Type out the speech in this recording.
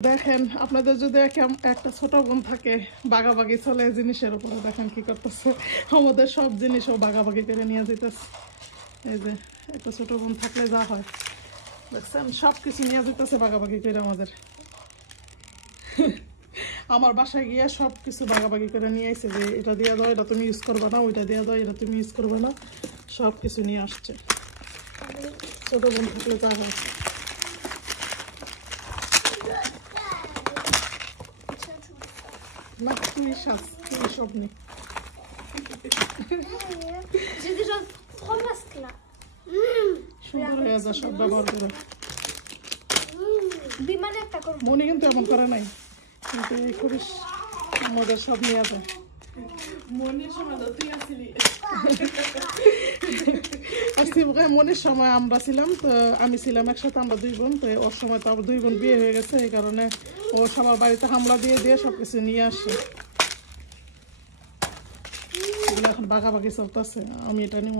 দেখেন আপনাদের যদি একটা ছোট বোন থাকে বাগাবাগি চলে জিনিসের উপরে দেখেন কি করতেছে আমাদের সব জিনিসও বাগাবাগি করে নিয়ে যেতেছে এই যে একটা ছোট বোন থাকলে যা হয় দেখছেন সব কিছু নিয়ে যেতেছে বাগাবাগি করে আমাদের আমার বাসায় গিয়ে সব কিছু বাগাবাগি করে নিয়ে আসছে যে এটা দিয়ে দাও এটা তুমি ইউজ করবে না ওইটা দিয়ে দাও এটা তুমি ইউজ করবে না সব কিছু নিয়ে আসছে ছোট বোন থাকলে যা হয় না তুই সব নেই সুন্দর হয়ে যা সব ব্যবহার করে মনে কিন্তু এমন করে নাই কিন্তু খুবই মজার সব নিয়ে যায় মনের সময় আমরা ছিলাম তো আমি ছিলাম একসাথে আমরা দুই বোন তো ওর সময় তো আবার দুই বোন বিয়ে হয়ে গেছে এই কারণে ও সবার বাড়িতে হামলা দিয়ে দিয়ে সবকিছু নিয়ে আসে এগুলো এখন বাগাবাগি চলতেছে আমি এটা নিব